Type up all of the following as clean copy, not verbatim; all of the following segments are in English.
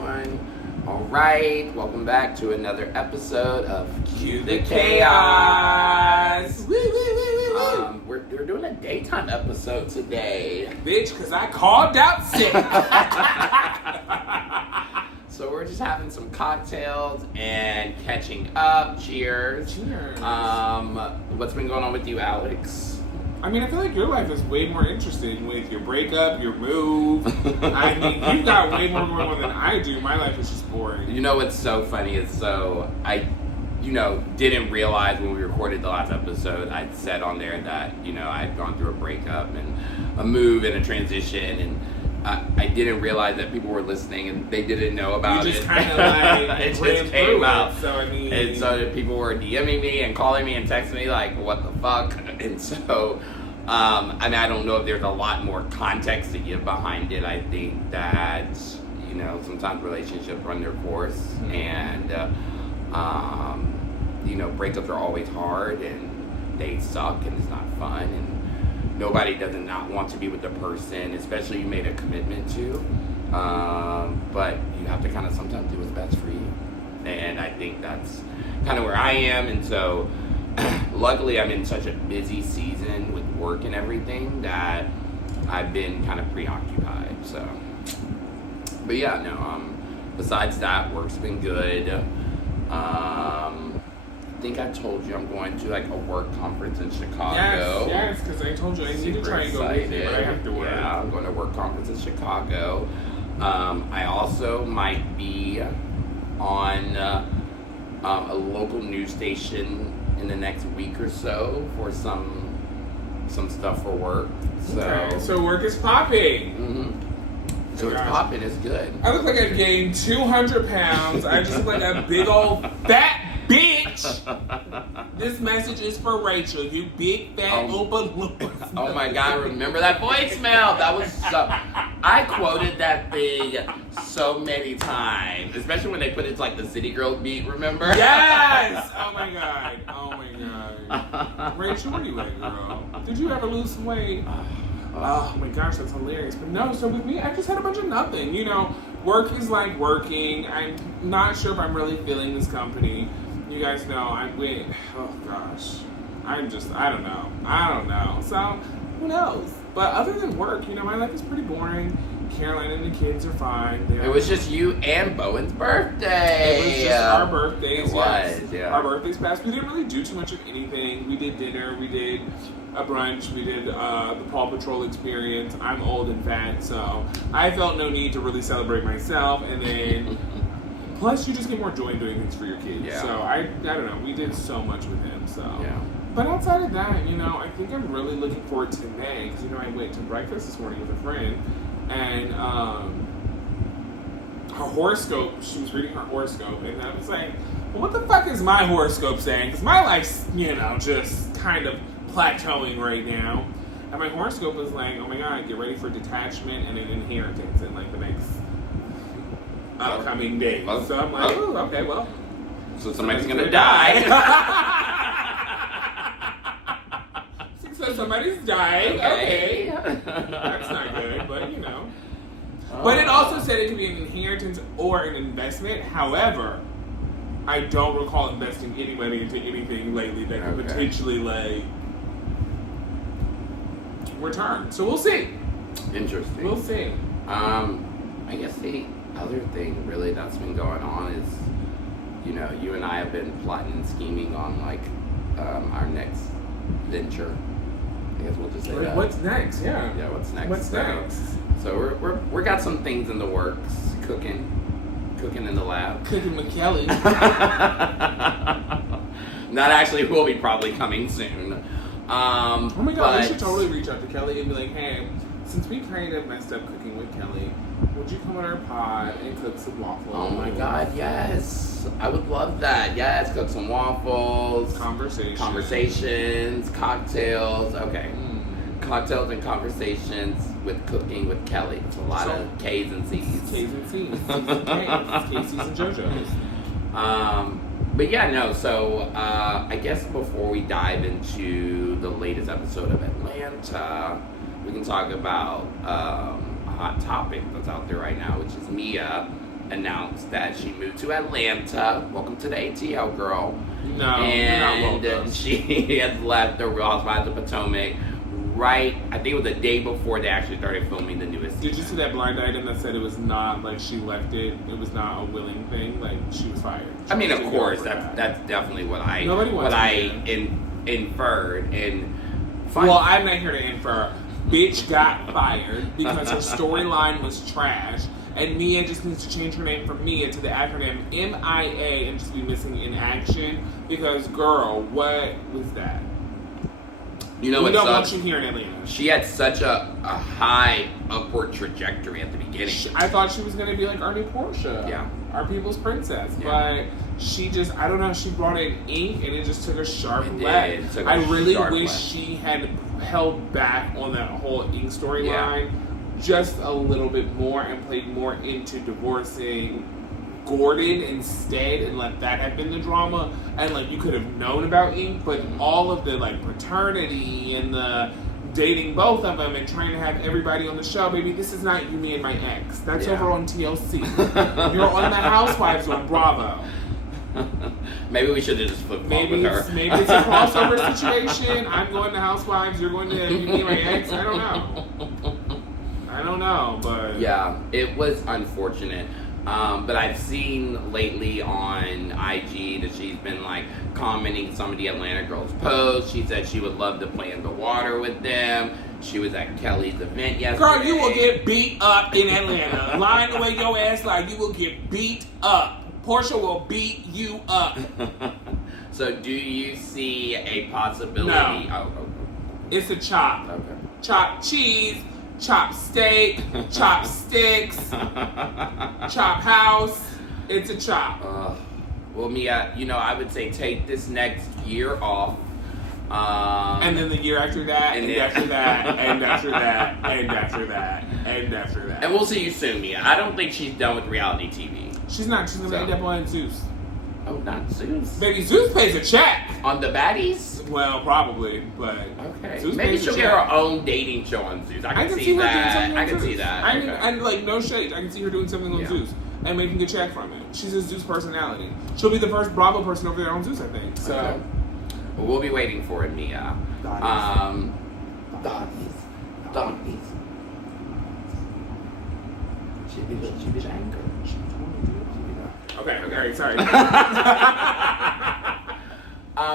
everyone. All right, welcome back to another episode of Cue the Chaos. Woo, woo, woo, woo, woo. We're doing a daytime episode today. Bitch, because I called out sick. So we're just having some cocktails and catching up. Cheers. Cheers. What's been going on with you, Alex? I mean, I feel like your life is way more interesting with your breakup, your move. I mean, you've got way more going on than I do. My life is just boring. You know what's so funny is I didn't realize when we recorded the last episode, I'd said on there that, I'd gone through a breakup and a move and a transition, and I didn't realize that people were listening and they didn't know about it. You just kind of like it just came out. So I mean, and so people were DMing me and calling me and texting me like, "What the fuck?" And so, I don't know if there's a lot more context to give behind it. I think that sometimes relationships run their course, mm-hmm. and breakups are always hard and they suck and it's not fun and. Nobody does not want to be with the person, especially you made a commitment to. But you have to kind of sometimes do what's best for you. And I think that's kind of where I am. And so, luckily, I'm in such a busy season with work and everything that I've been kind of preoccupied. So, but yeah, no. Besides that, work's been good. I think I told you I'm going to like a work conference in Chicago. Yes, because I told you I need to try and go with you, but I have to work. Yeah, I'm going to a work conference in Chicago. I also might be on a local news station in the next week or so for some stuff for work. So work is popping. Mm-hmm. So it's popping. It's good. I look like I gained 200 pounds. I just look like a big old fat bitch. This message is for Rachel, you big fat Oompa Loompa. Oh my God, remember that voicemail? That was I quoted that thing so many times, especially when they put it to like the City Girls beat, remember? Yes! Oh my God. Rachel, where you at, girl? Did you ever lose some weight? Oh my gosh, that's hilarious. But no, so with me, I just had a bunch of nothing. Work is like working. I'm not sure if I'm really feeling this company. You guys know I went, oh gosh. I don't know. So, who knows? But other than work, my life is pretty boring. Caroline and the kids are fine. It was just you and Bowen's birthday. It was just our birthdays. It was, yeah. Our birthdays passed. We didn't really do too much of anything. We did dinner. We did a brunch. We did the Paw Patrol experience. I'm old and fat, so I felt no need to really celebrate myself. And then, plus, you just get more joy in doing things for your kids. Yeah. So I don't know. We did so much with them. So. Yeah. But outside of that, I think I'm really looking forward to May because I went to breakfast this morning with a friend. And her horoscope, she was reading her horoscope, and I was like, well, what the fuck is my horoscope saying? Because my life's, just kind of plateauing right now. And my horoscope was like, oh my God, get ready for detachment and an inheritance in like the next upcoming days. So I'm like, oh, okay, well. So somebody's going to die. So somebody's dying. Okay. That's not good, but But it also said it could be an inheritance or an investment. However, I don't recall investing any money into anything lately that could potentially return. So we'll see. Interesting. We'll see. I guess the other thing really that's been going on is, you and I have been plotting and scheming on like our next venture. I guess we'll just say that. What's next? Yeah. Yeah, what's next? What's next? So we're got some things in the works, cooking in the lab. Cooking with Kelli. That actually will be probably coming soon. Oh my God, we should totally reach out to Kelli and be like, hey, since we kind of messed up cooking with Kelli, would you come on our pod and cook some waffles? Oh my God, yes. I would love that. Yes, cook some waffles. Conversations, cocktails. Okay. Cocktails and conversations with cooking with Kelli. It's a lot of K's and C's. K's and C's. C's and K's. Casey's and JoJo's. But yeah, no, so I guess before we dive into the latest episode of Atlanta, we can talk about a hot topic that's out there right now, which is Mia announced that she moved to Atlanta. Welcome to the ATL, girl. No, and you're not welcome. She has left the Real Housewives of Potomac right, I think it was the day before they actually started filming the newest season. Did you see that blind item that said it was not like she left it? It was not a willing thing. Like she was fired. I mean, of course, that's definitely what I inferred. And well, I'm not here to infer. Bitch got fired because her storyline was trash. And Mia just needs to change her name from Mia to the acronym MIA and just be missing in action. Because, girl, what was that? You know, we don't want you here in Atlanta. She had such a high upward trajectory at the beginning. I thought she was going to be like Porsche. Yeah. Our people's princess. Yeah. But she just, I don't know, she brought in ink and it just took a sharp left. I really wish she had held back on that whole ink storyline just a little bit more and played more into divorcing Gordon instead and let that have been the drama. And like you could have known about ink, but all of the like paternity and the dating both of them and trying to have everybody on the show, baby, this is not you, me, and my ex. That's over on TLC. You're on the Housewives on Bravo. Maybe we should have just flipped off with her. Maybe it's a crossover situation. I'm going to Housewives, you're going to you, me, and my ex. I don't know, but yeah, it was unfortunate. But I've seen lately on IG that she's been like commenting some of the Atlanta girls' posts. She said she would love to play in the water with them. She was at Kelly's event yesterday. Girl, you will get beat up in Atlanta. Lying the way your ass like, you will get beat up. Porsche will beat you up. So do you see a possibility? No. Oh. It's a chop. Okay. Chop cheese. Chop steak, chop sticks, chop house. It's a chop. Well, Mia, I would say take this next year off. And then the year after that, and after that, and after that, and after that, and after that. And we'll see you soon, Mia. I don't think she's done with reality TV. She's not. She's going to end up on Zeus. Oh, not Zeus. Baby, Zeus pays a check. On the baddies? Well, probably, but okay. Zeus Maybe she'll get her own dating show on Zeus. I can see that. I can see that. I mean, and like no shade, I can see her doing something on Zeus and making a check from it. She's a Zeus personality. She'll be the first Bravo person over there on Zeus, I think. So well, we'll be waiting for it, Mia. Donkeys. She'd be the anchor. Okay, sorry.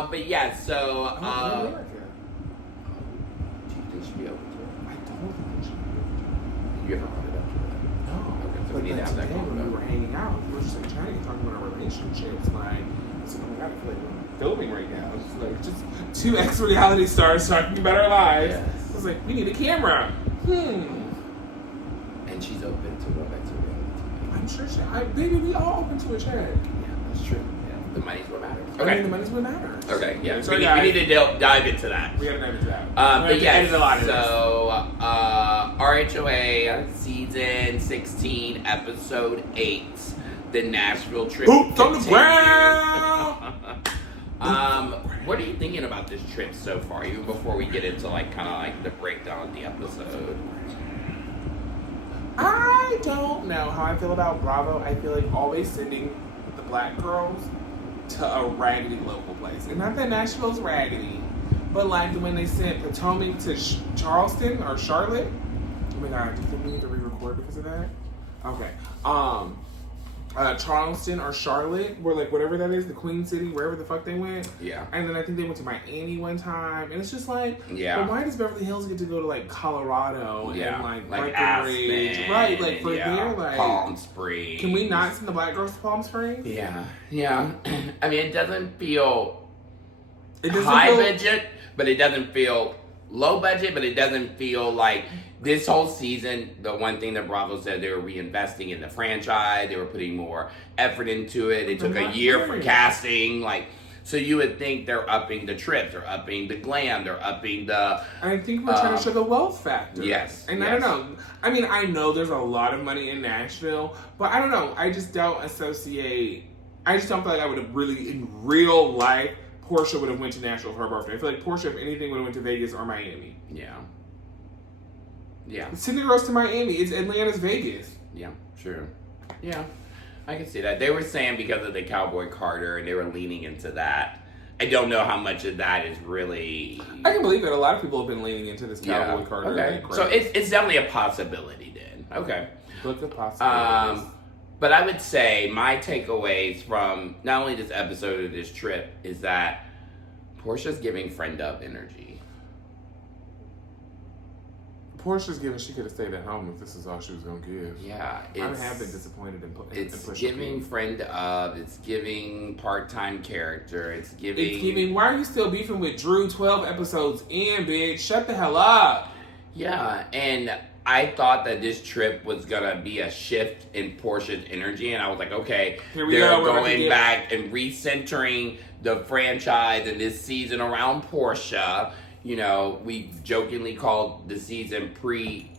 But yeah, so do you think she'd be open to it? I don't think she'd be open to it. You ever brought it up to her? No. Okay, so But we need to have that today when we conversation. were hanging out, we were just like chatting, talking about our relationships. Like, I was like, oh my god, I feel like we're filming right now. It's like just two ex-reality stars talking about our lives. Yes. I was like, we need a camera. And she's open to go back to reality TV. I'm sure baby, we all open to a check. Yeah, that's true. Yeah, the money's what matters. Okay. I mean, the money's what matters. Okay, yeah. So we need to dive into that. We gotta dive into that. But yes, a lot of so RHOA season 16, episode 8, the Nashville trip. Boots on the ground. What are you thinking about this trip so far? Even before we get into like kind of like the breakdown of the episode. I don't know how I feel about Bravo. I feel like always sending the black girls to a raggedy local place. And not that Nashville's raggedy, but like when they sent Potomac to Charleston or Charlotte. Oh my god, do you think we need to re-record because of that? Okay. Charleston or Charlotte, where like whatever that is, the Queen City, wherever the fuck they went. Yeah. And then I think they went to Miami one time, and it's just like, yeah. But why does Beverly Hills get to go to like Colorado and like Aspen, right? Like for there, like Palm Springs. Can we not send the black girls to Palm Springs? Yeah. I mean, it doesn't feel high budget, but it doesn't feel low budget, but it doesn't feel like. This whole season, the one thing that Bravo said, they were reinvesting in the franchise. They were putting more effort into it. They took a year for casting. So you would think they're upping the trips. They're upping the glam. They're upping the... I think we're trying to show the wealth factor. Yes. And I don't know. I mean, I know there's a lot of money in Nashville, but I don't know. I just don't associate... I just don't feel like I would have really, in real life, Porsche would have went to Nashville for her birthday. I feel like Porsche, if anything, would have went to Vegas or Miami. Yeah. Send the girls to Miami. It's Atlanta's Vegas. Yeah, true. Yeah. I can see that. They were saying because of the Cowboy Carter, and they were leaning into that. I don't know how much of that is really. I can believe that a lot of people have been leaning into this Cowboy Carter. Okay. So it's definitely a possibility then. Okay. Look at possibilities. But I would say my takeaways from not only this episode of this trip is that Portia's giving friend up energy. Portia's giving she could have stayed at home if this is all she was going to give. Yeah. I have been disappointed in It's Pusha giving P. friend up. It's giving part-time character. It's giving... Why are you still beefing with Drew 12 episodes in, bitch? Shut the hell up. Yeah, and I thought that this trip was going to be a shift in Portia's energy, and I was like, okay, they're going back and recentering the franchise and this season around Portia. You know, we jokingly called the season pre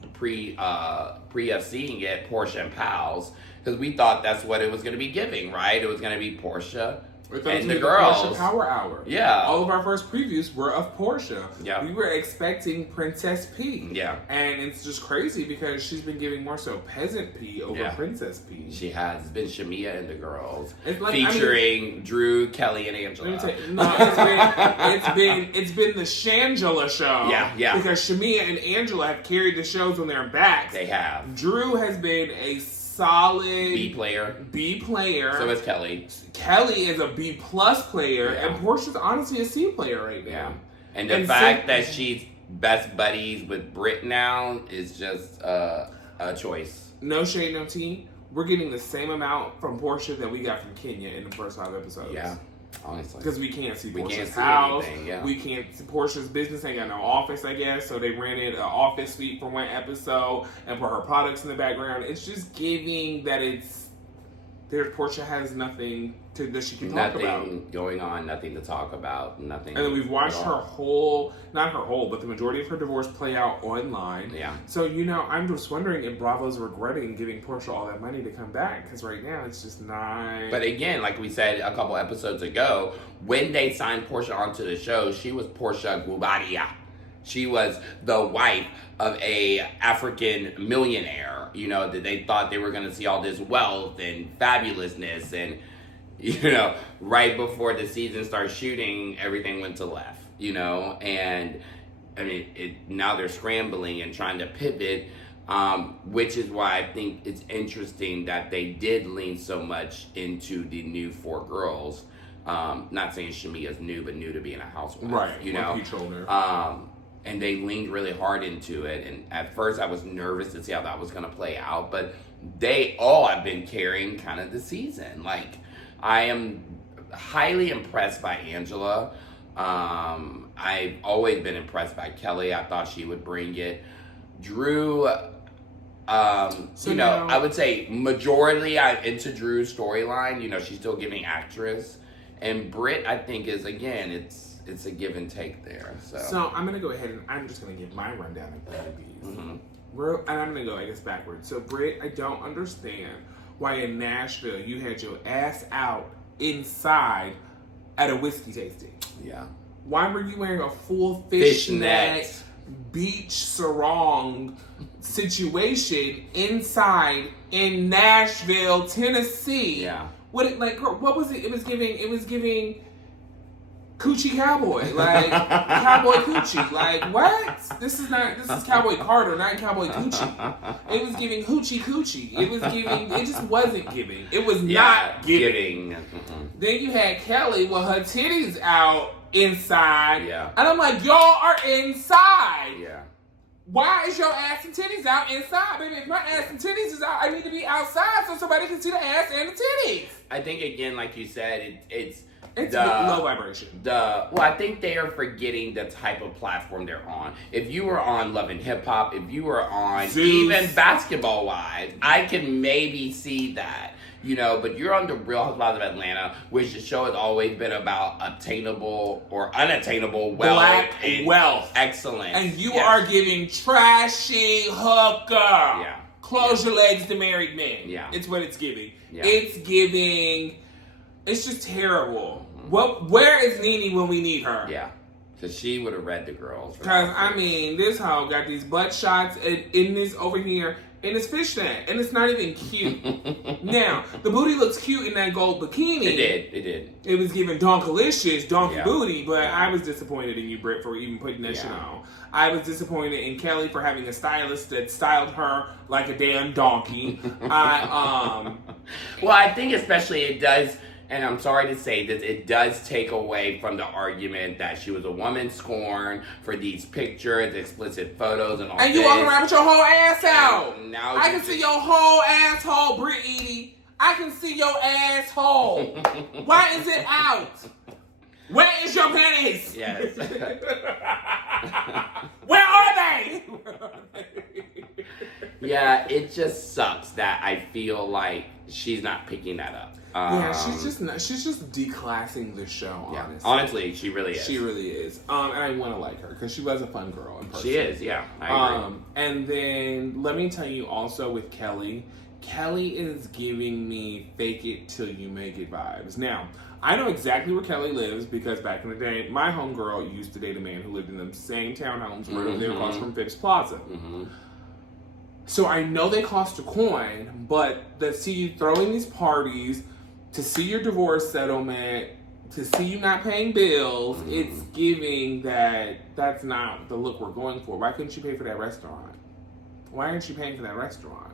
us seeing it Portia and Pals, because we thought that's what it was going to be giving, right? It was going to be Portia and the girls. Portia Power Hour. Yeah. All of our first previews were of Portia. Yeah. We were expecting Princess P. Yeah. And it's just crazy because she's been giving more so Peasant P over Princess P. She has. It's been Shamea and the girls. It's like, featuring Drew, Kelli, and Angela. Let me tell you, no, it's been the Shangela show. Yeah. Because Shamea and Angela have carried the shows on their backs. They have. Drew has been a solid B player. So is Kelli. Kelli is a B+ player, and Portia's honestly a C player right now. Yeah. And the fact that she's best buddies with Brit now is just a choice. No shade, no tea. We're getting the same amount from Portia that we got from Kenya in the first 5 episodes. Yeah. Honestly. Because we can't see Portia's house. We can't see Portia's business. Ain't got no office, I guess. So they rented an office suite for one episode and put her products in the background. It's just giving that Portia has nothing that she can talk about. Nothing going on, nothing to talk about, nothing. And then we've watched not her whole, but the majority of her divorce play out online. Yeah. So, I'm just wondering if Bravo's regretting giving Portia all that money to come back, because right now it's just not. But again, like we said a couple episodes ago, when they signed Portia onto the show, she was Portia Gubaria. She was the wife of a African millionaire, that they thought they were going to see all this wealth and fabulousness. And, right before the season started shooting, everything went to left, and I mean, now they're scrambling and trying to pivot, which is why I think it's interesting that they did lean so much into the new 4 girls. Not saying Shamea's new, but new to being a housewife, right? And they leaned really hard into it. And at first I was nervous to see how that was going to play out. But they all have been carrying kind of the season. Like, I am highly impressed by Angela. I've always been impressed by Kelli. I thought she would bring it. Drew, I would say majority I'm into Drew's storyline. She's still giving actress. And Brit, I think, is, again, it's a give and take there. So I'm going to go ahead and I'm just going to give my rundown of these. Mm-hmm. And I'm going to go, I guess, backwards. So, Brit, I don't understand why in Nashville you had your ass out inside at a whiskey tasting. Yeah. Why were you wearing a full fishnet beach sarong situation inside in Nashville, Tennessee? Yeah. What was it? It was giving Coochie Cowboy, like Cowboy Coochie, like what? This is Cowboy Carter, not Cowboy Coochie. It was giving Coochie. It just wasn't giving. It was not giving. Mm-mm. Then you had Kelli with her titties out inside, yeah, and I'm like, y'all are inside. Yeah. Why is your ass and titties out inside, baby? If my ass and titties is out, I need to be outside so somebody can see the ass and the titties. I think, again, like you said, it's low vibration. I think they are forgetting the type of platform they're on. If you were on Love and Hip Hop, if you were on Zeus, even Basketball Wives, I can maybe see that. But you're on the Real Housewives of Atlanta, which the show has always been about obtainable or unattainable wealth. Black wealth. Excellence. And you are giving trashy hooker. Yeah. Close your legs to married men. Yeah. It's what it's giving. Yeah. It's just terrible. Mm-hmm. Where is Nene when we need her? Yeah. Because she would have read the girls. Because, this hoe got these butt shots in this over here and it's fishnet, and it's not even cute. Now, the booty looks cute in that gold bikini. It did. It was giving donkalicious, donkey Yeah. booty, but I was disappointed in you, Brit, for even putting that shit on. I was disappointed in Kelli for having a stylist that styled her like a damn donkey. Well, I think especially it does, and I'm sorry to say this, it does take away from the argument that she was a woman scorned for these pictures, explicit photos, and all And you walking around with your whole ass out. Now I can see your whole asshole, Brit Edie. I can see your asshole. Why is it out? Where is your panties? Yes. Where are they? Yeah, it just sucks that I feel like she's not picking that up. Yeah, she's just declassing the show, Yeah, honestly. honestly, she really is. She really is. And I want to like her because she was a fun girl in person. She is, yeah. I agree. And then let me tell you also with Kelli is giving me fake it till you make it vibes. Now, I know exactly where Kelli lives because back in the day, my homegirl used to date a man who lived in the same townhomes right over there across from Phipps Plaza. Mm-hmm. So I know they cost a coin, but to see you throwing these parties, to see your divorce settlement, to see you not paying bills, it's giving that's not the look we're going for. Why couldn't you pay for that restaurant? Why aren't you paying for that restaurant?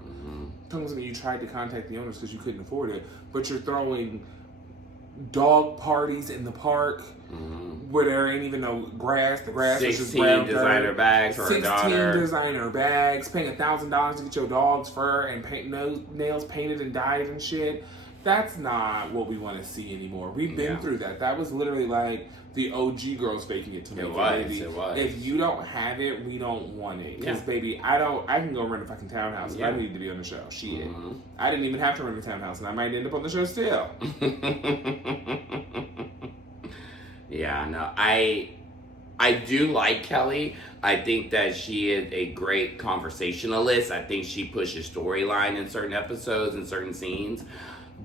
Telling me you tried to contact the owners because you couldn't afford it, but you're throwing dog parties in the park where there ain't even no grass. The grass is just 16 designer bags for her 16 daughter. designer bags, paying $1,000 to get your dog's fur and nails painted and dyed and shit. That's not what we want to see anymore. We've been through that. That was literally like the OG girls faking it to make it, baby. It was. If you don't have it, we don't want it. Because, baby, I can go rent a fucking townhouse if I need to be on the show. Shit. I didn't even have to rent a townhouse, and I might end up on the show still. Yeah, no, I do like Kelli. I think that she is a great conversationalist. I think she pushes storyline in certain episodes and certain scenes.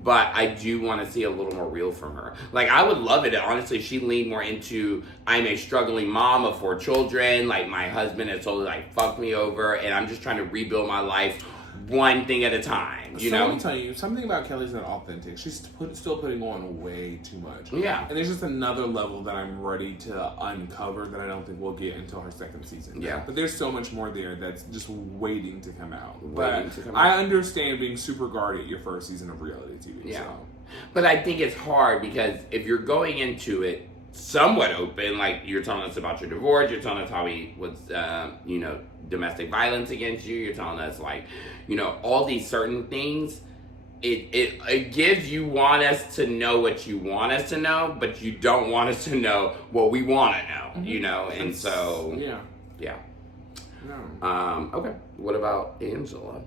But I do want to see a little more real from her. Like, I would love it. Honestly, she leaned more into, I'm a struggling mom of 4 children. Like, my husband has totally, like, fucked me over. And I'm just trying to rebuild my life one thing at a time, you know? Let me tell you, something about Kelli's not authentic. She's still putting on way too much. Yeah. And there's just another level that I'm ready to uncover that I don't think we'll get until her second season. Yeah. But there's so much more there that's just waiting to come out. Waiting I understand being super guarded your first season of reality TV. Yeah. So. But I think it's hard because if you're going into it somewhat open, like you're telling us about your divorce, you're telling us how he was, domestic violence against you, you're telling us, like, all these certain things, it gives you want us to know what you want us to know, but you don't want us to know what we want to know, and so... Yeah. No. Okay. What about Angela?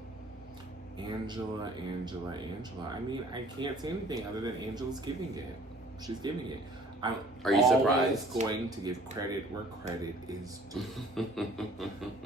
Angela. I mean, I can't say anything other than Angela's giving it. She's giving it. I'm Are you surprised? going to give credit where credit is due.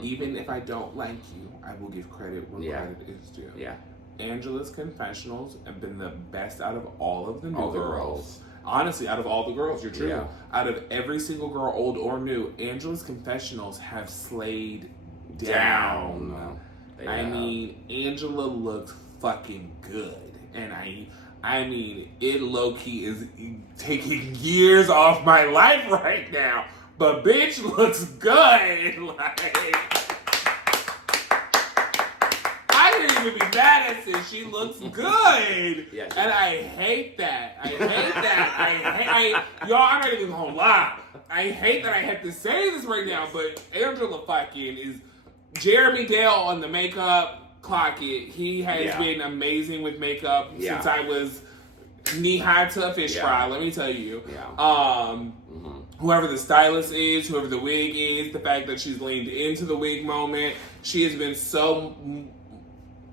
Even if I don't like you, I will give credit where credit is due. Yeah. Angela's confessionals have been the best out of all of the new All the girls. Honestly, out of all the girls, you're true. Yeah. Out of every single girl, old or new, Angela's confessionals have slayed down. I mean, Angela looks fucking good. And I mean, it low-key is taking years off my life right now. But bitch looks good. Like, I can't even be mad at this. She looks good. Yes. And I hate that. Y'all, I'm not even gonna lie. I hate that I have to say this right now, but Angela fucking is Jeremy Dale on the makeup. Clock it. He has been amazing with makeup since I was knee-high to a fish fry, let me tell you. Whoever the stylist is, whoever the wig is, the fact that she's leaned into the wig moment, she has been so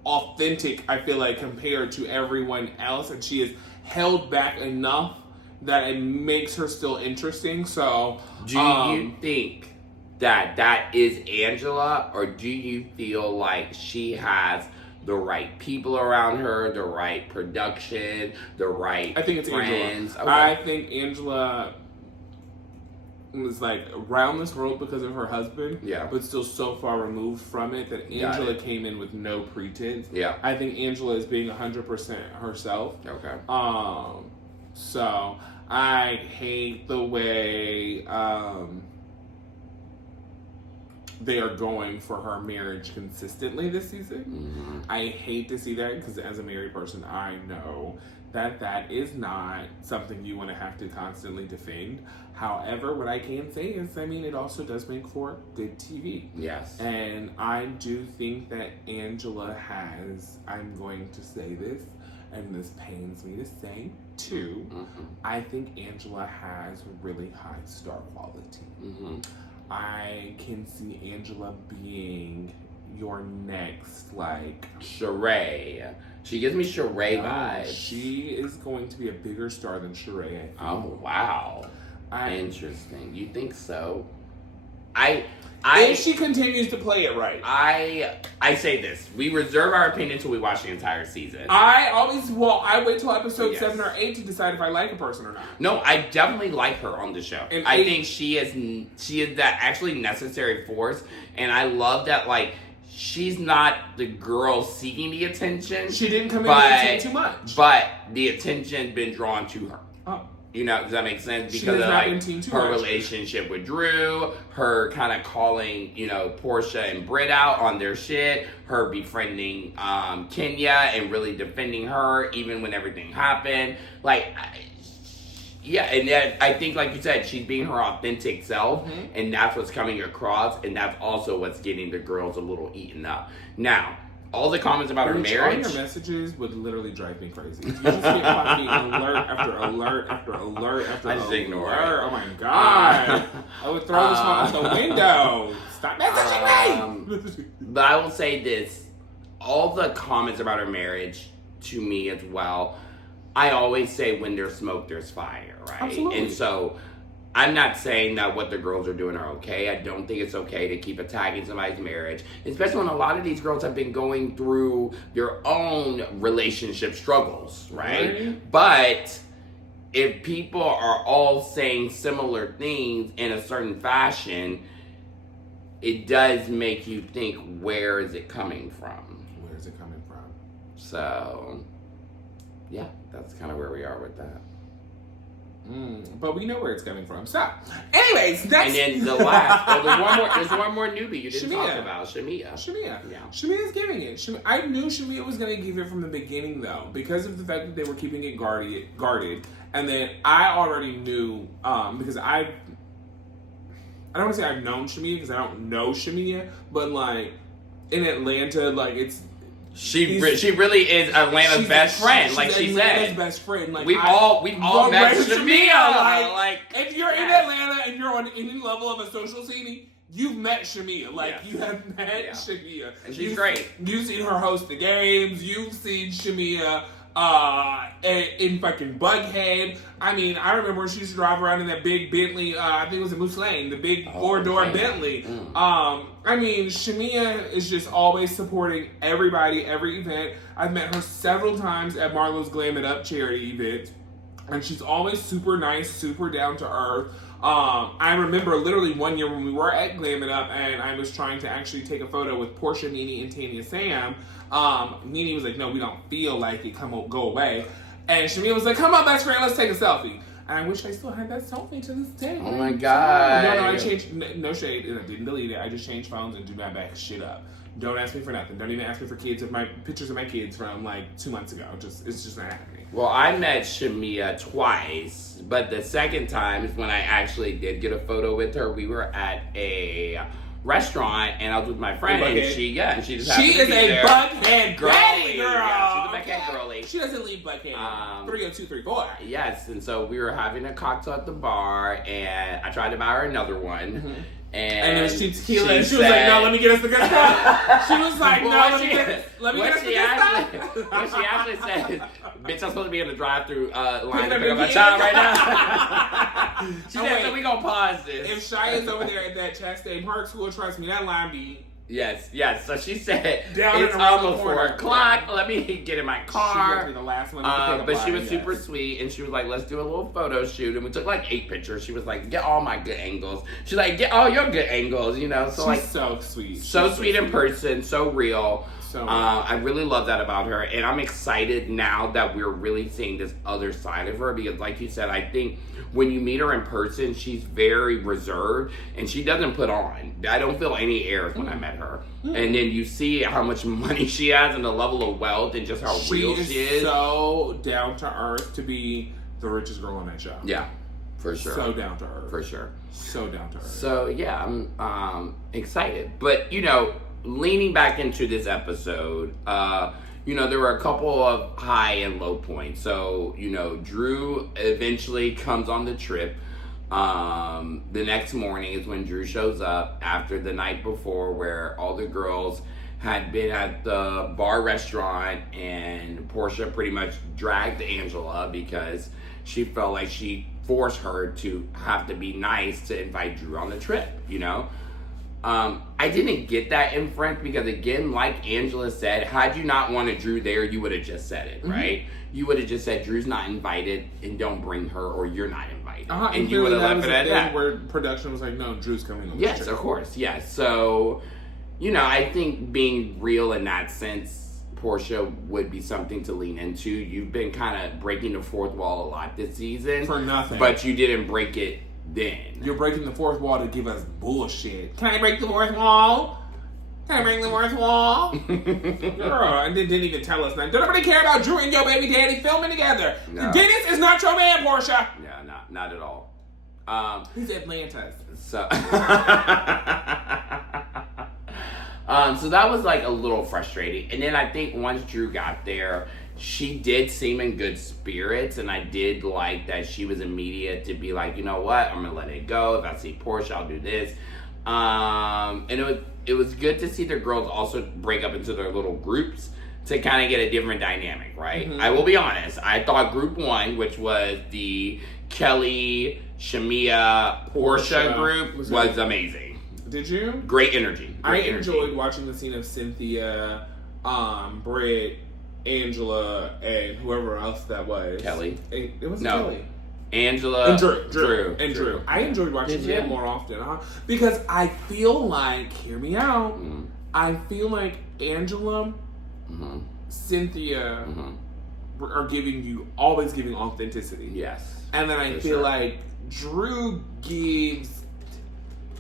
authentic, I feel like, compared to everyone else, and she has held back enough that it makes her still interesting. So, do you think that is Angela, or do you feel like she has the right people around her, the right production, the right I think it's friends? Angela. Okay. I think Angela was like around this world because of her husband, but still so far removed from it that Angela came in with no pretense. Yeah, I think Angela is being 100% herself. Okay. So I hate the way they are going for her marriage consistently this season. Mm-hmm. I hate to see that because as a married person, I know that is not something you want to have to constantly defend. However, what I can say is, I mean, it also does make for good TV. Yes. And I do think that Angela has, I'm going to say this, and this pains me to say too, I think Angela has really high star quality. Mm-hmm. I can see Angela being your next, like... Sheree. She gives me Sheree vibes. She is going to be a bigger star than Sheree, I think. Oh, wow. Interesting. You think so? If she continues to play it right. I say this. We reserve our opinion until we watch the entire season. I wait till episode 7 or 8 to decide if I like a person or not. No, I definitely like her on the show. And I think she is that actually necessary force, and I love that, like, she's not the girl seeking the attention. She didn't come in with attention too much. But the attention's been drawn to her. Oh. You know, does that make sense? Because of like her relationship with Drew, her kind of calling, you know, Porsche and Brit out on their shit, her befriending Kenya and really defending her even when everything happened. Like, yeah, and then I think, like you said, she's being her authentic self, and that's what's coming across, and that's also what's getting the girls a little eaten up. Now, all the comments about her marriage. All your messages would literally drive me crazy. You just get fucking alert after alert after alert after alert. I just ignore it. Oh my god. I would throw this one out the window. Stop messaging me! But I will say this. All the comments about her marriage, to me as well, I always say when there's smoke, there's fire, right? Absolutely. And so I'm not saying that what the girls are doing are okay. I don't think it's okay to keep attacking somebody's marriage, especially when a lot of these girls have been going through their own relationship struggles, right? But if people are all saying similar things in a certain fashion, it does make you think, where is it coming from? Where is it coming from? So, yeah, that's kind of where we are with that. But we know where it's coming from. So, anyways, next. And then the last, there's one more newbie you didn't talk about, Shamea. Yeah. Shemea's giving it. I knew Shamea was going to give it from the beginning, though, because of the fact that they were keeping it guarded. And then I already knew, because I don't want to say I've known Shamea, because I don't know Shamea, but, like, in Atlanta, like, she really is Atlanta's best friend, like she said. Atlanta's best friend. Like we've all met Shamea. Like if you're in Atlanta and you're on any level of a social scene, you've met Shamea. Like you have met Shamea, and she's great. You've seen her host the games. You've seen Shamea in fucking Bughead. I mean, I remember when she used to drive around in that big Bentley, I think it was in Moose Lane, the big 4-door Bentley. I mean, Shamea is just always supporting everybody, every event. I've met her several times at Marlowe's Glam It Up charity event, and she's always super nice, super down to earth. I remember literally one year when we were at Glam It Up and I was trying to actually take a photo with Porsche, Nene, and Tanya Sam. Nene was like, no, we don't feel like it, go away. And Shamea was like, come on, best friend, let's take a selfie. And I wish I still had that selfie to this day. Oh my god. No, I changed, no shade, and I didn't delete it. I just changed phones and do not back shit up. Don't ask me for nothing. Don't even ask me for pictures of my kids from like 2 months ago. It's just not happening. Well, I met Shamea twice, but the second time is when I actually did get a photo with her. We were at a restaurant, and I was with my friend, and she just happened to be there. She is a Buckhead girly girl. Yeah, she's a Buckhead girly. She doesn't leave Buckhead. 30234. Yes, and so we were having a cocktail at the bar, and I tried to buy her another one. Mm-hmm. And it was cheap tequila, and she was like, no, let me get us the good stuff. She was like, let me get us the good stuff. What she actually said, bitch, I'm supposed to be in the drive-thru line to pick up my child right now. She said, so we gonna pause this. If Shy is over there at that Chastain Park School, trust me, that line be Yes. So she said, Down it's and around the almost corner. 4 o'clock. Let me get in my She car. went through the last one. But she was super sweet, and she was like, let's do a little photo shoot. And we took like 8 pictures. She was like, get all my good angles. She's like, get all your good angles, you know? So she's so sweet. So sweet in person, so real. So I really love that about her, and I'm excited now that we're really seeing this other side of her, because like you said, I think when you meet her in person, she's very reserved, and she doesn't put on. I don't feel any airs when I met her. And then you see how much money she has and the level of wealth and just how real she is. So down to earth to be the richest girl on that show. Yeah, for sure. So down to earth. For sure. So down to earth. So yeah, I'm excited. But, you know, leaning back into this episode, you know, there were a couple of high and low points. So, you know, Drew eventually comes on the trip. The next morning is when Drew shows up after the night before, where all the girls had been at the bar restaurant, and Portia pretty much dragged Angela because she felt like she forced her to have to be nice to invite Drew on the trip, you know? I didn't get that inference because, again, like Angela said, had you not wanted Drew there, you would have just said it, right? You would have just said, Drew's not invited and don't bring her, or you're not invited. And you would have left it at that. Where production was like, no, Drew's coming on this Yes, trip. of course, yes. So, you know, I think being real in that sense, Portia, would be something to lean into. You've been kind of breaking the fourth wall a lot this season. For nothing. But you didn't break it then. You're breaking the fourth wall to give us bullshit. Can I break the fourth wall? Can I break the fourth wall? Girl, and they didn't even tell us that. Don't nobody care about Drew and your baby daddy filming together. No. Dennis is not your man, Portia. Yeah, not at all. He's Atlanta's. So, so that was like a little frustrating. And then I think once Drew got there, she did seem in good spirits, and I did like that she was immediate to be like, you know what, I'm gonna let it go. If I see Portia, I'll do this. And it was good to see the girls also break up into their little groups to kind of get a different dynamic, right? I will be honest. I thought group 1, which was the Kelli, Shamea, Portia group, was amazing. Did you? Great energy. I enjoyed watching the scene of Cynthia, Brit, Angela, and whoever else that was. Kelli. It was No. Kelli. Angela. And Drew. I enjoyed watching them more often, because I feel like, hear me out, I feel like Angela, Cynthia are always giving authenticity. Yes. And then I feel like Drew gives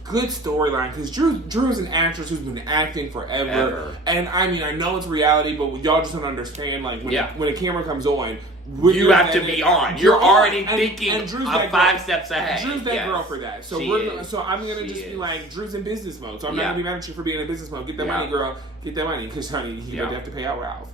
good storyline, because Drew's an actress who's been acting forever. And I mean, I know it's reality, but y'all just don't understand, like, when a camera comes on, you have to be on. You're already thinking Drew's 5 steps ahead. Drew's that girl for that. So I'm gonna just be like, Drew's in business mode. So I'm not gonna be mad at you for being in business mode. Get that money, girl. Get that money, because honey, you have to pay out Ralph.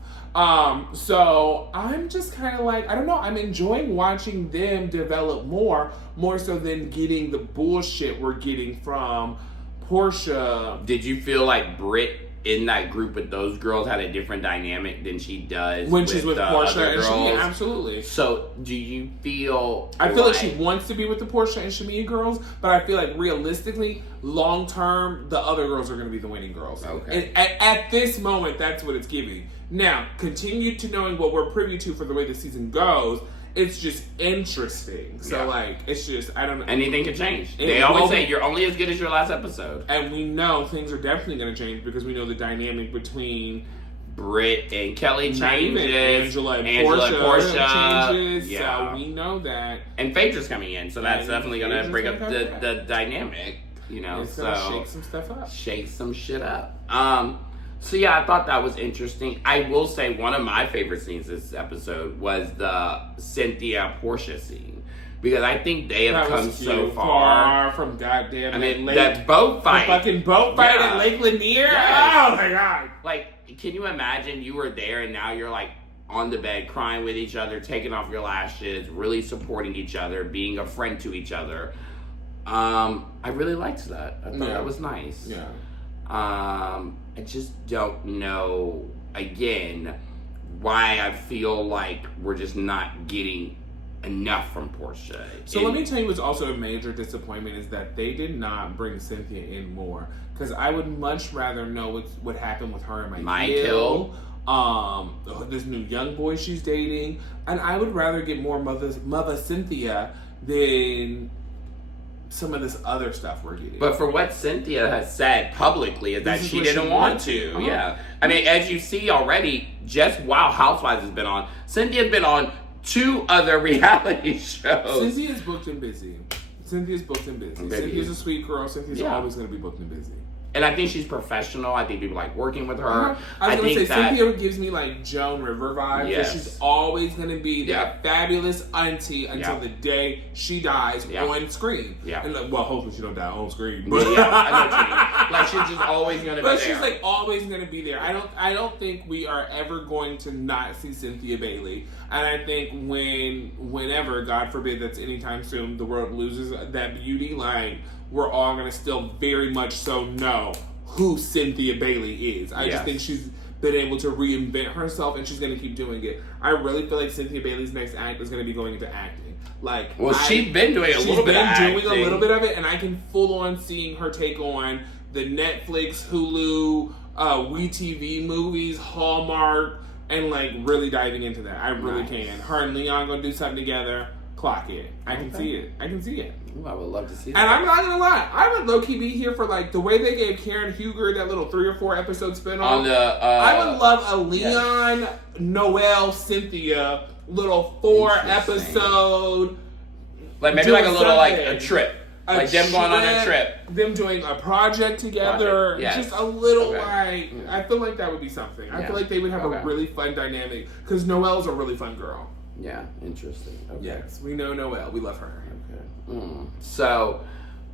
So I'm just kind of like, I don't know. I'm enjoying watching them develop more so than getting the bullshit we're getting from Portia. Did you feel like Brit in that group with those girls had a different dynamic than she does when she's with Portia and Shamea? Absolutely. So do you feel? I feel like she wants to be with the Portia and Shamea girls, but I feel like realistically, long term, the other girls are going to be the winning girls. Okay. And at this moment, that's what it's giving. Now, continue to knowing what we're privy to for the way the season goes. It's just interesting. So, like, it's just, I don't know. Anything can change. They always say you're only as good as your last episode. And we know things are definitely going to change because we know the dynamic between Brit and Kelli changes. Angela and Portia changes. Yeah. So we know that. And Phaedra's coming in, so that's definitely going to bring up the dynamic. You know, it's going to shake some stuff up. Shake some shit up. So yeah, I thought that was interesting. I will say one of my favorite scenes this episode was the Cynthia Portia scene, because I think they have come so far from goddamn. I mean, that boat fight, the fucking boat fight at Lake Lanier. Yes. Oh my god! Like, can you imagine you were there and now you're like on the bed crying with each other, taking off your lashes, really supporting each other, being a friend to each other. I really liked that. I thought that was nice. Yeah. I just don't know, again, why I feel like we're just not getting enough from Porsche. So let me tell you what's also a major disappointment is that they did not bring Cynthia in more. Because I would much rather know what happened with her and Michael. This new young boy she's dating. And I would rather get more Mother Cynthia than some of this other stuff we're getting. But for what Cynthia has said publicly is that she didn't want to. Uh-huh. Yeah. I mean, as you see already, just while Housewives has been on, Cynthia's been on 2 other reality shows. Cynthia's booked and busy. Cynthia's a sweet girl. Cynthia's always going to be booked and busy. And I think she's professional. I think people like working with her. Uh-huh. I was going to say, Cynthia gives me like Joan River vibes. Yes. She's always going to be that fabulous auntie until the day she dies on screen. Yeah. And well, hopefully she don't die on screen. But I know what you mean. Like she's just always going to be there. But she's like always going to be there. I don't think we are ever going to not see Cynthia Bailey. And I think whenever, God forbid that's anytime soon, the world loses that beauty, like, we're all going to still very much so know who Cynthia Bailey is. I just think she's been able to reinvent herself, and she's going to keep doing it. I really feel like Cynthia Bailey's next act is going to be going into acting. Like, she's been doing a little bit of acting. She's been doing a little bit of it, and I can full on seeing her take on the Netflix, Hulu, WeTV movies, Hallmark, and like really diving into that. I really can. Her and Leon going to do something together. Clock it. I can see it. Ooh, I would love to see that. And I'm not gonna lie, I would low key be here for like the way they gave Karen Huger that little 3 or 4 episode spinoff. I would love a Leon, Noelle, Cynthia little 4 episode. Like maybe like a little like a trip. Like them going on a trip. Them doing a project together. Yes. Just a little like, I feel like that would be something. I feel like they would have a really fun dynamic. Because Noelle's a really fun girl. Yeah, interesting. Okay. Yes, we know Noelle. We love her. Okay. So,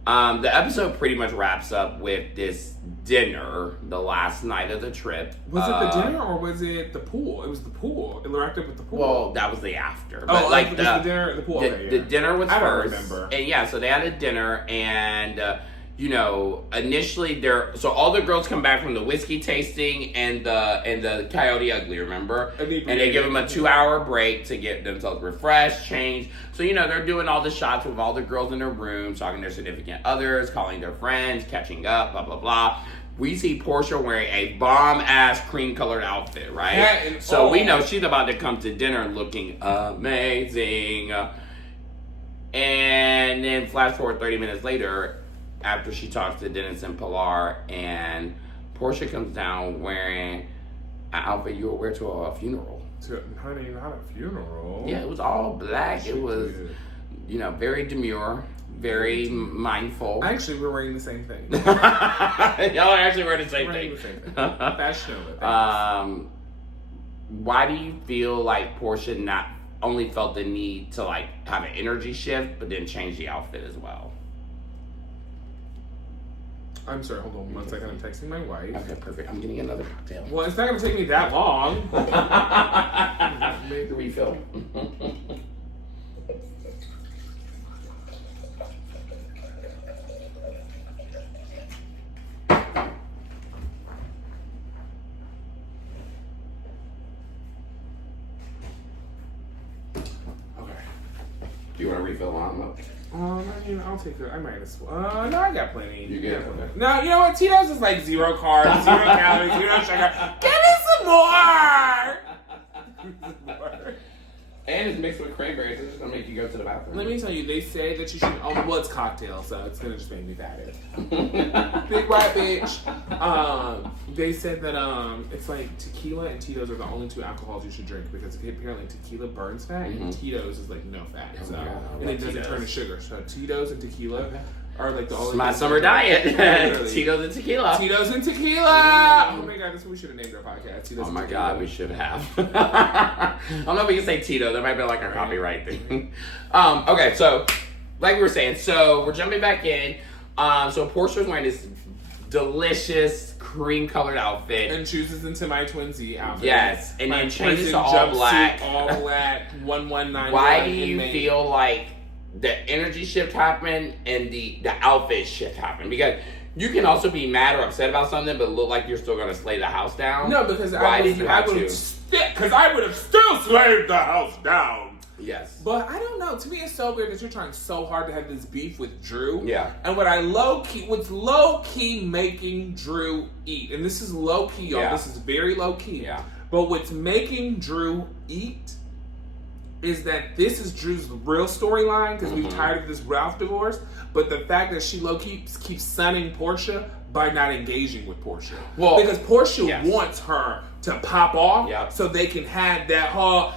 the episode pretty much wraps up with this dinner, the last night of the trip. Was it the dinner or was it the pool? It was the pool. It wrapped up with the pool. Well, that was the after. But like the dinner, the pool. The dinner was first. I don't remember. And so they had a dinner and. Initially so all the girls come back from the whiskey tasting and the Coyote Ugly, remember? And they give them a 2-hour break to get themselves refreshed, changed. So, they're doing all the shots with all the girls in their rooms, talking to their significant others, calling their friends, catching up, blah, blah, blah. We see Porsche wearing a bomb-ass cream-colored outfit, right? So we know she's about to come to dinner looking amazing. And then flash forward 30 minutes later, after she talks to Dennis and Pilar, and Porsche comes down wearing an outfit you would wear to a funeral. Honey, not a funeral. Yeah, it was all black. It was, very demure, very mindful. Actually, we're wearing the same thing. Y'all are actually wearing the same thing. Fashionable. Why do you feel like Porsche not only felt the need to like have an energy shift, but then change the outfit as well? I'm sorry, hold on 1 second. I'm texting my wife. Okay, perfect. I'm getting another cocktail. Well, it's not going to take me that long. Make the refill. Okay. Do you want a refill on them? I'll take it. I might as well. No, I got plenty. You good? Okay. No, you know what? Tito's is like 0 carbs, 0 calories, 0 sugar. Give me some more! And it's mixed with cranberries. It's just going to make you go to the bathroom. Let me tell you, they say that you should... well, it's cocktail, so it's going to just make me fatter. Big white bitch. They said that it's like tequila and Tito's are the only 2 alcohols you should drink because apparently tequila burns fat and Tito's is like no fat. And it doesn't turn to sugar. So Tito's and tequila are like the only... My summer diet. Tito's and tequila. Tito's and tequila. Oh my God, that's what we should have named our podcast. Tito's and tequila. God, we should have. I don't know if we can say Tito. That might be like a copyright thing. Okay, so like we were saying, so we're jumping back in. So Portia's wearing this delicious cream-colored outfit. And chooses into my twin Z outfit. Yes, and then changes to all black. All black, 119. Why do you feel like the energy shift happened and the outfit shift happened? Because you can also be mad or upset about something, but look like you're still going to slay the house down. No, because why did you have to? Because I would have still slayed the house down. Yes. But I don't know. To me, it's so weird that you're trying so hard to have this beef with Drew. Yeah. And what's low key making Drew eat, and this is low key, y'all. Yeah. This is very low key. Yeah. But what's making Drew eat is that this is Drew's real storyline because we've tired of this Ralph divorce. But the fact that she low key keeps sunning Portia by not engaging with Portia. Well, because Portia yes. wants her to pop off so they can have that whole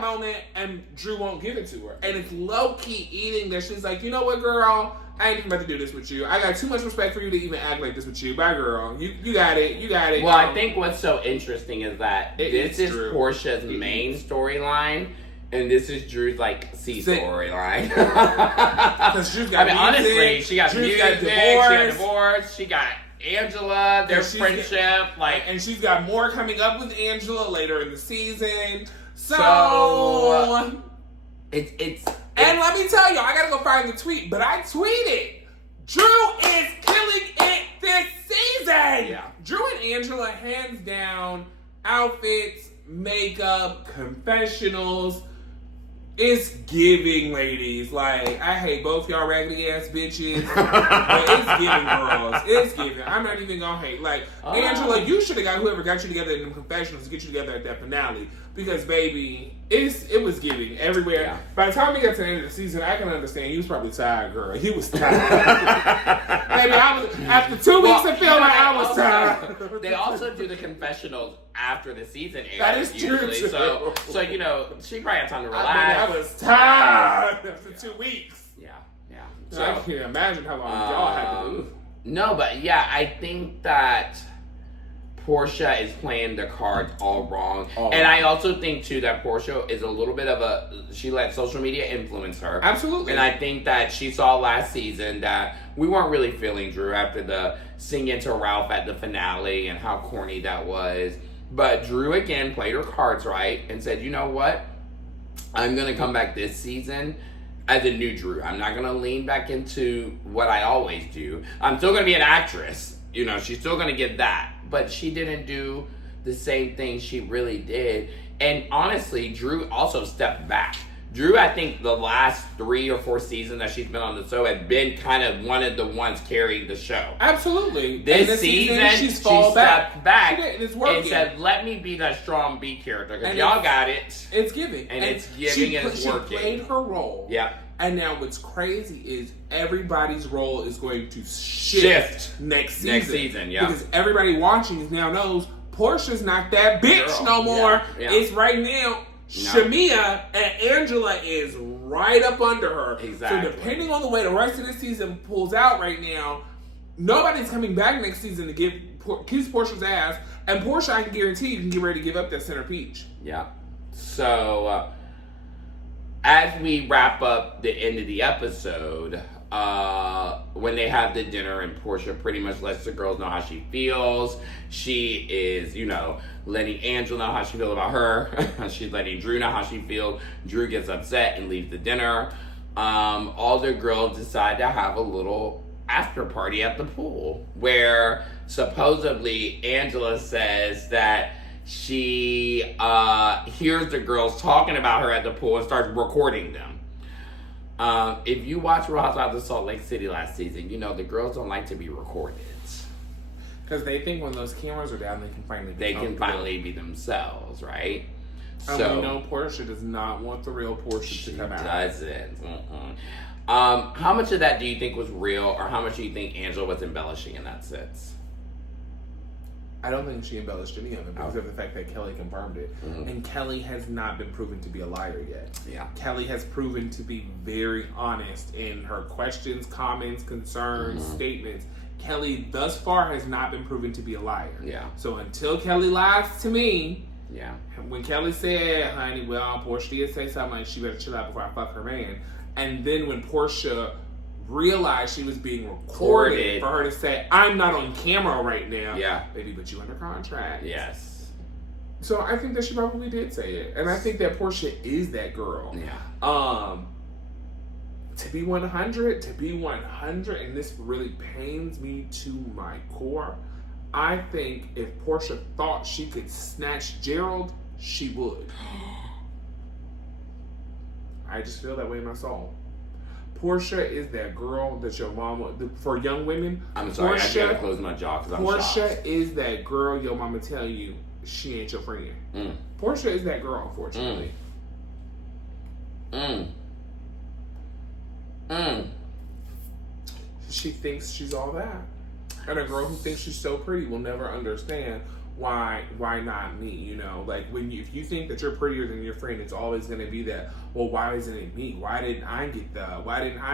moment, and Drew won't give it to her. And it's low key eating that she's like, you know what, girl? I ain't even about to do this with you. I got too much respect for you to even act like this with you. Bye, girl. You got it. You got it. Well, I think what's so interesting is that this is Drew. Portia's main storyline, and this is Drew's like C storyline. Because Drew's got honestly, she got Drew's music, got divorce. she got divorce, she got Angela, their friendship, and she's got more coming up with Angela later in the season. So it's and let me tell you, I gotta go find the tweet, but I tweeted, Drew is killing it this season. Yeah. Drew and Angela, hands down, outfits, makeup, confessionals. It's giving, ladies. Like, I hate both y'all raggedy ass bitches. But it's giving, girls. It's giving. I'm not even gonna hate. Like, Angela, you should have got whoever got you together in them confessionals to get you together at that finale. Because, baby, it was giving everywhere. Yeah. By the time we got to the end of the season, I can understand. He was probably tired, girl. He was tired. Baby, after 2 weeks of filming, I was tired. They also do the confessionals after the season airs. That is true. So she probably had time to relax. I was tired after 2 weeks. Yeah. So I can't imagine how long y'all had to do. No, but yeah, I think that Portia is playing the cards all wrong. And I also think, too, that Portia is a little bit of she let social media influence her. Absolutely. And I think that she saw last season that we weren't really feeling Drew after the singing to Ralph at the finale and how corny that was. But Drew, again, played her cards right and said, you know what? I'm going to come back this season as a new Drew. I'm not going to lean back into what I always do. I'm still going to be an actress. You know, she's still going to get that. But she didn't do the same thing she really did. And honestly, Drew also stepped back. Drew, I think the last 3 or 4 seasons that she's been on the show has been kind of one of the ones carrying the show. Absolutely. This season, she stepped back she did. It's working. And said, let me be that strong B character. Because y'all got it. It's giving. And it's giving and it's working. She played her role. Yeah. And now what's crazy is everybody's role is going to shift next season. Next season, yeah. Because everybody watching now knows Portia's not that bitch no more. Yeah. It's right now, Shamea and Angela is right up under her. Exactly. So depending on the way the rest of the season pulls out right now, nobody's coming back next season to kiss Portia's ass. And Portia, I can guarantee you can get ready to give up that center peach. Yeah. So, as we wrap up the end of the episode, when they have the dinner and Portia pretty much lets the girls know how she feels. She is, letting Angela know how she feels about her. She's letting Drew know how she feels. Drew gets upset and leaves the dinner. All the girls decide to have a little after party at the pool where supposedly Angela says that she hears the girls talking about her at the pool and starts recording them. If you watch Real Housewives of Salt Lake City last season, the girls don't like to be recorded. Because they think when those cameras are down, they can finally be themselves, right? And we know Portia does not want the real Portia to come out. She doesn't. How much of that do you think was real, or how much do you think Angela was embellishing in that sense? I don't think she embellished any of it because of the fact that Kelli confirmed it. Mm-hmm. And Kelli has not been proven to be a liar yet. Yeah. Kelli has proven to be very honest in her questions, comments, concerns, statements. Kelli, thus far, has not been proven to be a liar. Yeah. So until Kelli lies to me, when Kelli said, honey, well, Portia did say something like she better chill out before I fuck her man. And then when Portia realized she was being recorded for her to say, I'm not on camera right now. Yeah. Baby, but you under contract. Yes. So I think that she probably did say it. And I think that Portia is that girl. Yeah. To be 100, and this really pains me to my core, I think if Portia thought she could snatch Gerald, she would. I just feel that way in my soul. Porsche is that girl that your mama, for young women. I'm sorry, Porsche, I gotta close my jaw because I'm Porsche shocked. is that girl your mama tell you she ain't your friend. Porsche is that girl, unfortunately. She thinks she's all that. And a girl who thinks she's so pretty will never understand why not me, you know? Like, if you think that you're prettier than your friend, it's always going to be that, well, why isn't it me? Why didn't I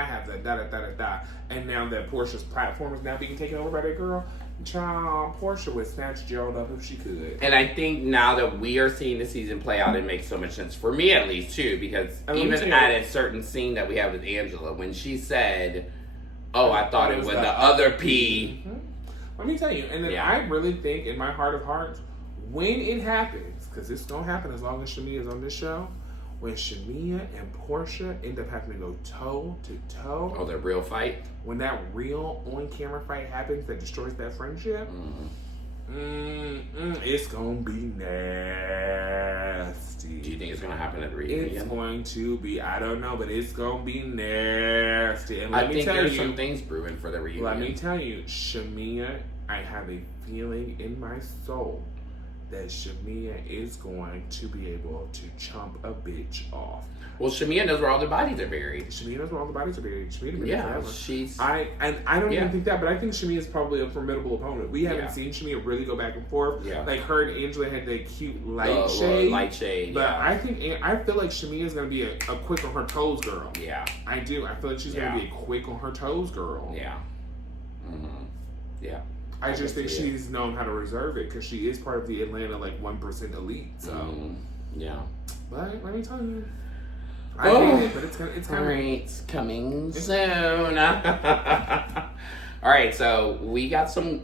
have that, da-da-da-da-da? And now that Portia's platform is now being taken over by that girl, child, Portia would snatch Gerald up if she could. And I think now that we are seeing the season play out, it makes so much sense, for me at least, too, because even at a certain scene that we have with Angela, when she said, oh, I thought it was the other P. Mm-hmm. Let me tell you, and then I really think in my heart of hearts, when it happens, because it's going to happen as long as Shamea is on this show, when Shamea and Porsche end up having to go toe to toe. Oh, their real fight? When that real on-camera fight happens that destroys that friendship, it's going to be nasty. Do you think it's going to happen at the reunion? It's going to be, I don't know, but it's going to be nasty. And I think there's some things brewing for the reunion. Let me tell you, Shamea, I have a feeling in my soul that Shamea is going to be able to chomp a bitch off. Well, Shamea knows where all the bodies are buried. Shamea knows where all the bodies are buried. She's... I don't even think that, but I think Shamea is probably a formidable opponent. We haven't seen Shamea really go back and forth. Yeah. Like, her and Angela had that cute light shade. But yeah. I feel like Shamea is going to be a quick on her toes girl. Yeah. I do. I feel like she's going to be a quick on her toes girl. Yeah. Yeah. I just think she's known how to reserve it because she is part of the Atlanta 1% elite. So yeah. But let me tell you, I hate it, but it's coming. All right, it's coming soon. All right, so we got some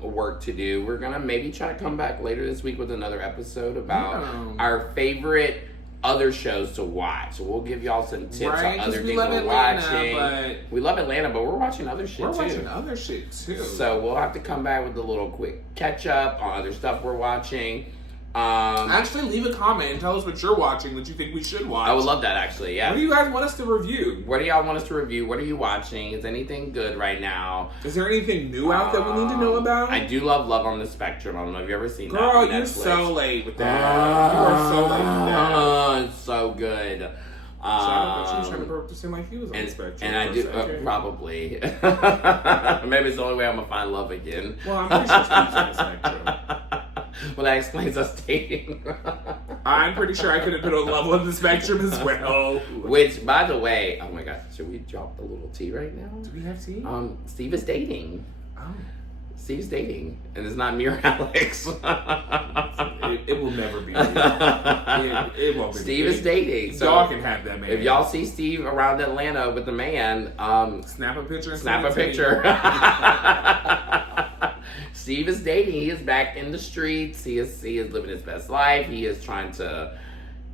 work to do. We're gonna maybe try to come back later this week with another episode about our favorite other shows to watch. So we'll give y'all some tips on other things we're watching. We love Atlanta, but we're watching other shit too. We're watching other shit too. So we'll have to come back with a little quick catch up on other stuff we're watching. Actually, leave a comment and tell us what you're watching that you think we should watch. I would love that, actually, yeah. What do you guys want us to review? What do y'all want us to review? What are you watching? Is anything good right now? Is there anything new out that we need to know about? I do love Love on the Spectrum. I don't know if you've ever seen that. Girl, you're so late with that. You are so late with that. It's so good. Shout out to you trying to seem like he was on the spectrum. And I do, probably. Maybe it's the only way I'm going to find love again. Well, I'm pretty sure Steve's on the spectrum. Well, that explains us dating. I'm pretty sure I could have been on Love on the Spectrum as well. Which, by the way, oh my God, should we drop the little tea right now? Do we have tea? Steve is dating. Oh. Steve's dating. And it's not me or Alex. It will never be me. It won't be Steve is dating. So y'all can have that man. If y'all see Steve around Atlanta with the man, snap a picture. Steve is dating. He is back in the streets. He is living his best life. He is trying to,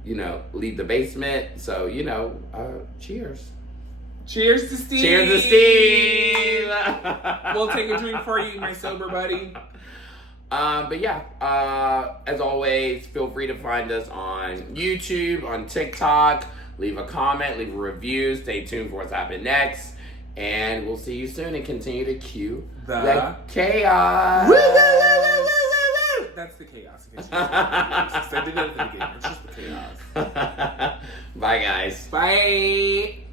leave the basement. So, cheers. Cheers to Steve. Cheers to Steve. We'll take a drink for you, my sober buddy. But yeah, as always, feel free to find us on YouTube, on TikTok. Leave a comment, leave a review. Stay tuned for what's happening next. And we'll see you soon and continue to cue the chaos. Woo, woo, woo, woo, woo, woo. That's the chaos. I did that at the beginning. It's just the chaos. Bye, guys. Bye.